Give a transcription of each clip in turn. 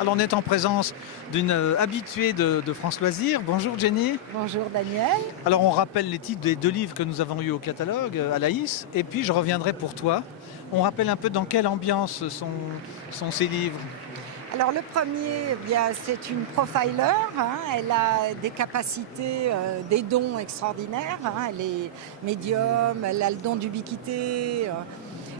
Alors on est en présence d'une habituée de France Loisirs. Bonjour Jenny. Bonjour Daniel. Alors on rappelle les titres des 2 livres que nous avons eus au catalogue, à Laïs, et puis je reviendrai pour toi. On rappelle un peu dans quelle ambiance sont ces livres. Alors le premier, eh bien, c'est une profiler, hein. Elle a des capacités, des dons extraordinaires, hein. Elle est médium, elle a le don d'ubiquité.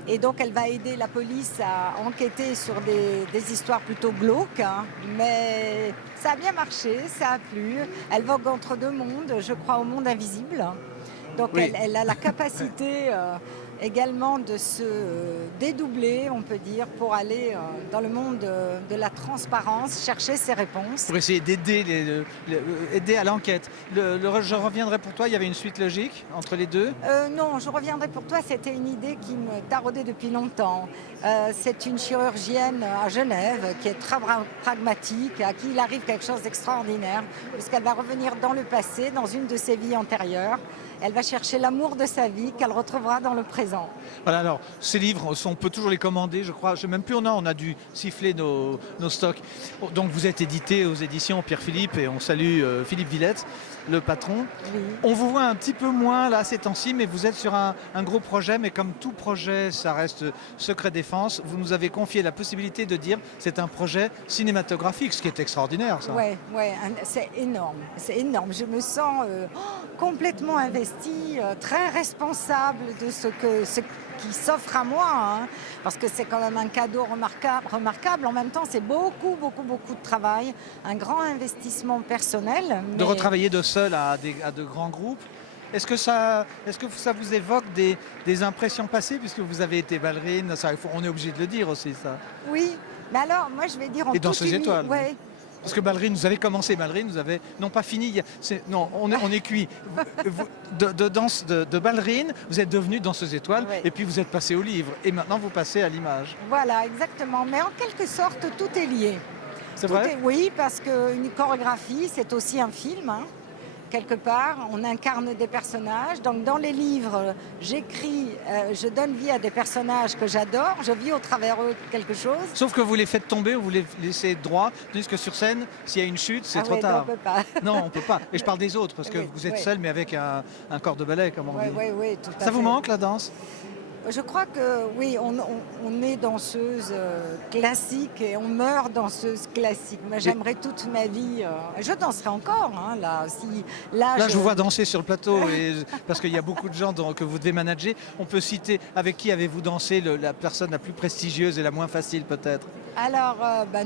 Et donc elle va aider la police à enquêter sur des histoires plutôt glauques, hein. Mais ça a bien marché, ça a plu. Elle vogue entre deux mondes, je crois au monde invisible. Donc Oui. elle a la capacité également de se dédoubler, on peut dire, pour aller dans le monde de la transparence, chercher ses réponses. Pour essayer d'aider aider à l'enquête. Je reviendrai pour toi, il y avait une suite logique entre les deux. Non, je reviendrai pour toi, c'était une idée qui me taraudait depuis longtemps. C'est une chirurgienne à Genève qui est très pragmatique, à qui il arrive quelque chose d'extraordinaire, puisqu'elle va revenir dans le passé, dans une de ses vies antérieures. Elle va chercher l'amour de sa vie qu'elle retrouvera dans le présent. Voilà, alors ces livres, on peut toujours les commander, je crois. Je sais même plus, on a dû siffler nos stocks. Donc vous êtes édité aux éditions Pierre-Philippe et on salue Philippe Villette, le patron. Oui. On vous voit un petit peu moins là ces temps-ci, mais vous êtes sur un gros projet, mais comme tout projet, ça reste secret défense. Vous nous avez confié la possibilité de dire c'est un projet cinématographique, ce qui est extraordinaire, ça. Ouais, c'est énorme, c'est énorme. Je me sens complètement investie, très responsable de ce qui s'offre à moi, hein, parce que c'est quand même un cadeau remarquable. En même temps, c'est beaucoup de travail, un grand investissement personnel. De retravailler de seul à de grands groupes. Est-ce que ça vous évoque des impressions passées, puisque vous avez été ballerine, on est obligé de le dire aussi, ça. Oui, mais alors moi je vais dire en Et toute danseuse étoile. ouais. Parce que ballerine, vous avez commencé ballerine, vous avez non pas fini, non, on est cuit. De ballerine, vous êtes devenue danseuse étoile, Ouais. et puis vous êtes passé au livre, et maintenant vous passez à l'image. Voilà, exactement. Mais en quelque sorte, tout est lié. C'est vrai? Oui, parce qu'une chorégraphie, c'est aussi un film, hein. Quelque part, on incarne des personnages. Donc dans les livres, j'écris, je donne vie à des personnages que j'adore, je vis au travers eux quelque chose. Sauf que vous les faites tomber ou vous les laissez droit, tandis que sur scène, s'il y a une chute, c'est Ah trop ouais, tard. non, on peut pas. Non, on peut pas. Et je parle des autres, parce que Oui, vous êtes ouais. seul, mais avec un corps de ballet, comme on dit. Oui, tout à Ça vous fait. manque, la danse? Je crois que oui, on est danseuse classique et on meurt danseuse classique. Moi, j'aimerais toute ma vie. Je danserai encore, hein, là. Si, Là, je vous vois danser sur le plateau, parce qu'il y a beaucoup de gens que vous devez manager. On peut citer avec qui avez-vous dansé la personne la plus prestigieuse et la moins facile, peut-être? Alors,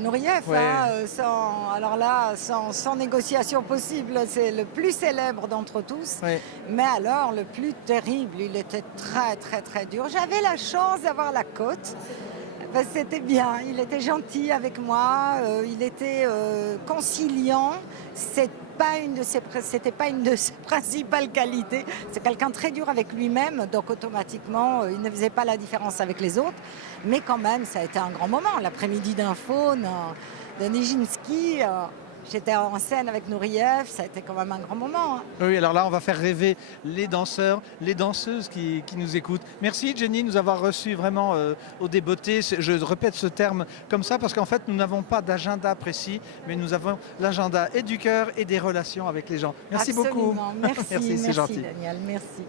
Nureyev, Ouais. hein, sans négociation possible, c'est le plus célèbre d'entre tous. Ouais. Mais alors, le plus terrible, il était très dur. J'avais la chance d'avoir la cote. Ben, c'était bien, il était gentil avec moi, il était conciliant. C'était pas une de ses principales qualités. C'est quelqu'un de très dur avec lui-même, donc automatiquement, il ne faisait pas la différence avec les autres. Mais quand même, ça a été un grand moment. L'après-midi d'Info, de Nijinsky, j'étais en scène avec Nureyev, ça a été quand même un grand moment, hein. Oui, alors là, on va faire rêver les danseurs, les danseuses qui nous écoutent. Merci Jenny de nous avoir reçus vraiment au débeauté. Je répète ce terme comme ça parce qu'en fait, nous n'avons pas d'agenda précis, mais nous avons l'agenda et du cœur et des relations avec les gens. Merci beaucoup. Absolument. Merci, Merci, c'est gentil. Daniel, merci.